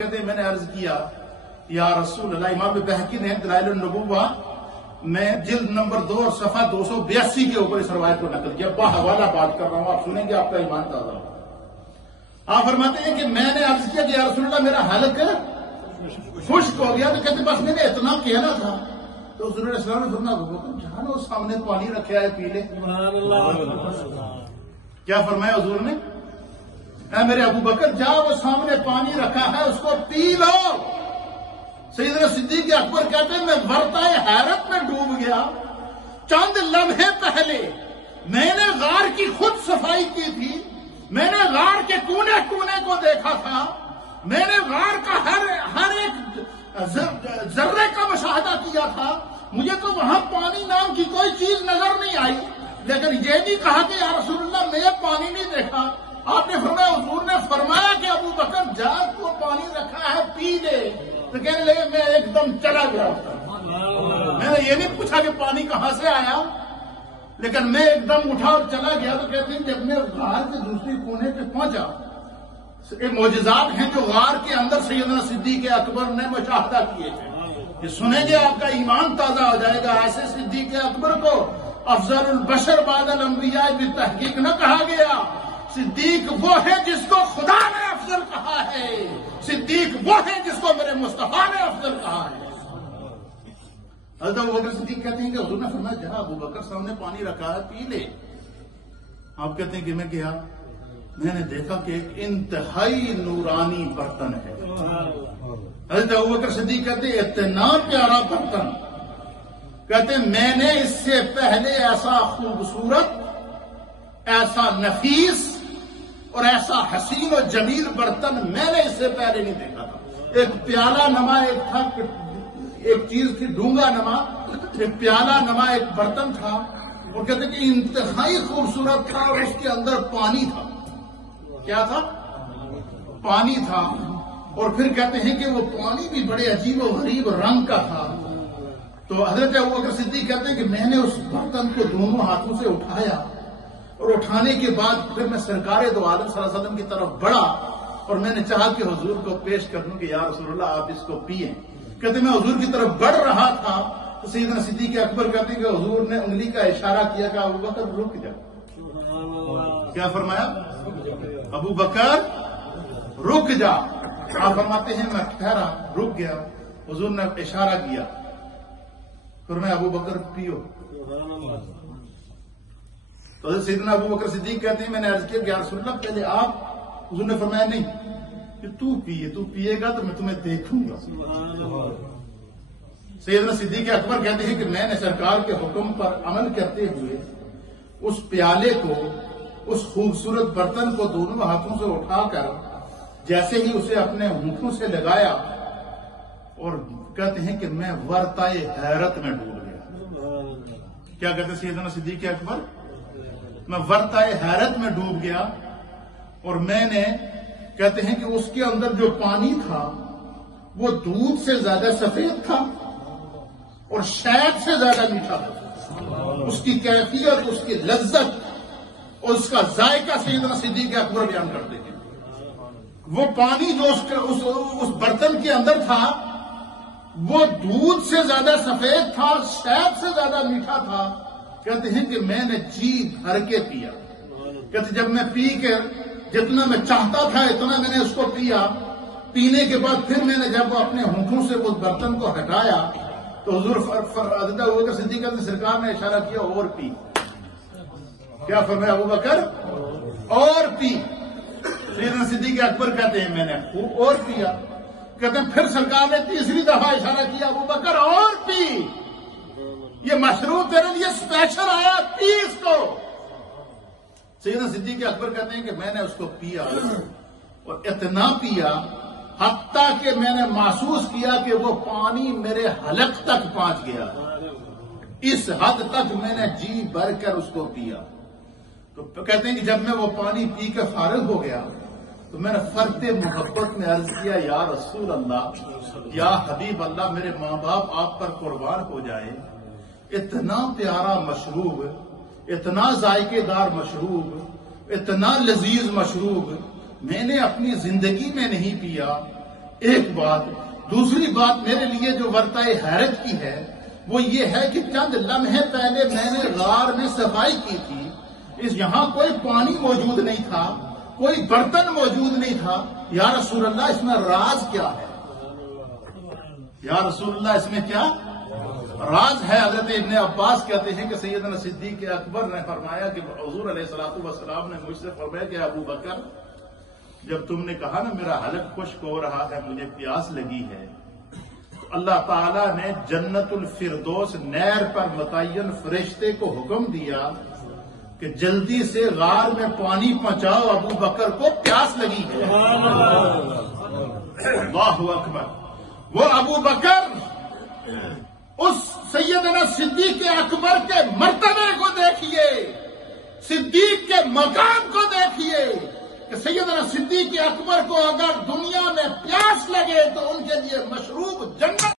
کہتے ہیں میں نے عرض کیا یا رسول اللہ، امام بہقی نے دلائل النبوہ میں جلد نمبر 2 اور صفحہ 282 کے اوپر اس روایت کو نقل کیا، باحوالہ بات کر رہا ہوں، آپ سنیں گے آپ کا ایمان تازہ ہوگا۔ آپ فرماتے ہیں کہ میں نے عرض کیا کہ یا رسول اللہ میرا حلق خشک ہو گیا، تو کہتے ہیں بس میں نے اتنا کہنا تھا، تو حضور علیہ السلام نے فرمایا جہاں سامنے پانی رکھا ہے پی لے۔ کیا فرمایا حضور نے؟ اے میرے ابو بکر جا، وہ سامنے پانی رکھا ہے اس کو پی لو۔ سیدنا صدیق اکبر کہتے ہیں میں ورطۂ حیرت میں ڈوب گیا، چند لمحے پہلے میں نے غار کی خود صفائی کی تھی، میں نے غار کے کونے کونے کو دیکھا تھا، میں نے غار کا ہر ایک ذرے کا مشاہدہ کیا تھا، مجھے تو وہاں پانی نام کی کوئی چیز نظر نہیں آئی، لیکن یہ بھی کہا کہ یا رسول اللہ میں پانی نہیں دیکھا۔ آپ نے فرمایا، حضور نے فرمایا کہ ابو بکر جا، تو پانی رکھا ہے پی لے۔ تو کہنے لگے میں ایک دم چلا گیا، میں نے یہ نہیں پوچھا کہ پانی کہاں سے آیا، لیکن میں ایک دم اٹھا اور چلا گیا۔ تو کہتے ہیں جب میں غار کے دوسری کونے پہ پہنچا، یہ معجزات ہیں جو غار کے اندر سیدنا صدیق اکبر نے مشاہدہ کیے تھے، یہ سنیں گے آپ کا ایمان تازہ ہو جائے گا۔ ایسے صدیق اکبر کو افضل البشر بعد الانبیاء بالتحقیق نہ کہا گیا، صدیق وہ ہے جس کو خدا نے افضل کہا ہے، صدیق وہ ہے جس کو میرے مصطفیٰ نے افضل کہا ہے۔ حضرت ابو بکر صدیق کہتے ہیں کہ حضور نے فرمایا جہاں ابو بکر سامنے پانی رکھا ہے پی لے۔ آپ کہتے ہیں کہ میں گیا، میں نے دیکھا کہ ایک انتہائی نورانی برتن ہے۔ حضرت ابو بکر صدیق کہتے ہیں اتنا پیارا برتن، کہتے ہیں میں نے اس سے پہلے ایسا خوبصورت، ایسا نفیس اور ایسا حسین و جمیل برتن میں نے اس سے پہلے نہیں دیکھا تھا۔ ایک پیالہ نما ایک تھا، ایک چیز تھی ڈونگا نما، ایک پیالہ نما ایک برتن تھا، اور کہتے کہ انتہائی خوبصورت تھا، اور اس کے اندر پانی تھا۔ کیا تھا؟ پانی تھا، اور پھر کہتے ہیں کہ وہ پانی بھی بڑے عجیب و غریب رنگ کا تھا۔ تو حضرت ابوبکر صدیق کہتے ہیں کہ میں نے اس برتن کو دونوں ہاتھوں سے اٹھایا، اور اٹھانے کے بعد پھر میں سرکار دو عالم صلی اللہ علیہ وسلم کی طرف بڑھا، اور میں نے چاہا کہ حضور کو پیش کر دوں کہ یا رسول اللہ آپ اس کو پیئیں۔ کہتے میں حضور کی طرف بڑھ رہا تھا، تو سیدنا صدیق اکبر کہتے ہیں کہ حضور نے انگلی کا اشارہ کیا کہ ابو بکر رک جا۔ کیا فرمایا؟ ابو بکر رک جا۔ آپ فرماتے ہیں میں ٹھہرا، رک گیا، حضور نے اشارہ کیا، پھر میں ابو بکر پیو۔ تو حضرت سیدنا ابو بکر صدیق کہتے ہیں میں نے عرض کیا کہ یا رسول اللہ پہلے آپ، حضور نے فرمایا نہیں کہ تو پیے گا تو میں تمہیں دیکھوں گا۔ سیدنا صدیق اکبر کہتے ہیں کہ میں نے سرکار کے حکم پر عمل کرتے ہوئے اس پیالے کو، اس خوبصورت برتن کو دونوں ہاتھوں سے اٹھا کر جیسے ہی اسے اپنے ہونٹوں سے لگایا، اور کہتے ہیں کہ میں ورطۂ حیرت میں ڈوب گیا۔ کیا کہتے ہیں سیدنا صدیق اکبر؟ میں ورطۂ حیرت میں ڈوب گیا، اور میں نے کہتے ہیں کہ اس کے اندر جو پانی تھا وہ دودھ سے زیادہ سفید تھا اور شہد سے زیادہ میٹھا تھا۔ اس کی کیفیت، اس کی لذت اور اس کا ذائقہ سیدنا صدیق اکبر بیان کرتے ہیں۔ وہ پانی جو اس برتن کے اندر تھا وہ دودھ سے زیادہ سفید تھا، شہد سے زیادہ میٹھا تھا۔ کہتے ہیں کہ میں نے جی بھر کے پیا۔ کہتے جب میں پی کے جتنا میں چاہتا تھا اتنا میں نے اس کو پیا۔ پینے کے بعد پھر میں نے جب اپنے ہونٹوں سے اس برتن کو ہٹایا تو حضور حضرت ابوبکر صدیق کہتے ہیں سرکار نے اشارہ کیا اور پی۔ کیا فرمایا ابو بکر؟ اور پی۔ سیدنا صدیق اکبر کہتے ہیں میں نے خوب اور پیا۔ کہتے ہیں پھر سرکار نے تیسری دفعہ اشارہ کیا ابو بکر اور پی، یہ مشروب تیرے لیے اسپیشل آیا، پی اس کو۔ سیدنا صدیق اکبر کہتے ہیں کہ میں نے اس کو پیا، اور اتنا پیا حتیٰ کہ میں نے محسوس کیا کہ وہ پانی میرے حلق تک پہنچ گیا، اس حد تک میں نے جی بھر کر اس کو پیا۔ تو کہتے ہیں کہ جب میں وہ پانی پی کے فارغ ہو گیا تو میں نے فرط محبت میں عرض کیا یا رسول اللہ، یا حبیب اللہ، میرے ماں باپ آپ پر قربان ہو جائے، اتنا پیارا مشروب، اتنا ذائقے دار مشروب، اتنا لذیذ مشروب میں نے اپنی زندگی میں نہیں پیا، ایک بات. دوسری بات میرے لیے جو ورتائے حیرت کی ہے وہ یہ ہے کہ چند لمحے پہلے میں نے غار میں صفائی کی تھی. یہاں کوئی پانی موجود نہیں تھا, کوئی برتن موجود نہیں تھا. یا رسول اللہ اس میں راز کیا ہے؟ یا رسول اللہ اس میں کیا راز ہے؟ حضرت ابن عباس کہتے ہیں کہ سیدنا صدیق اکبر نے فرمایا کہ حضور علیہ الصلوۃ والسلام نے مجھ سے فرمایا کہ ابو بکر جب تم نے کہا نا میرا حلق خشک ہو رہا ہے, مجھے پیاس لگی ہے, تو اللہ تعالیٰ نے جنت الفردوس نہر پر متعین فرشتے کو حکم دیا کہ جلدی سے غار میں پانی پہنچاؤ, ابو بکر کو پیاس لگی ہے. اللہ اکبر. وہ ابو بکر اس سیدنا صدیق اکبر کے مرتبے کو دیکھیے, صدیق کے مقام کو دیکھیے کہ سیدنا صدیق اکبر کو اگر دنیا میں پیاس لگے تو ان کے لیے مشروب جنت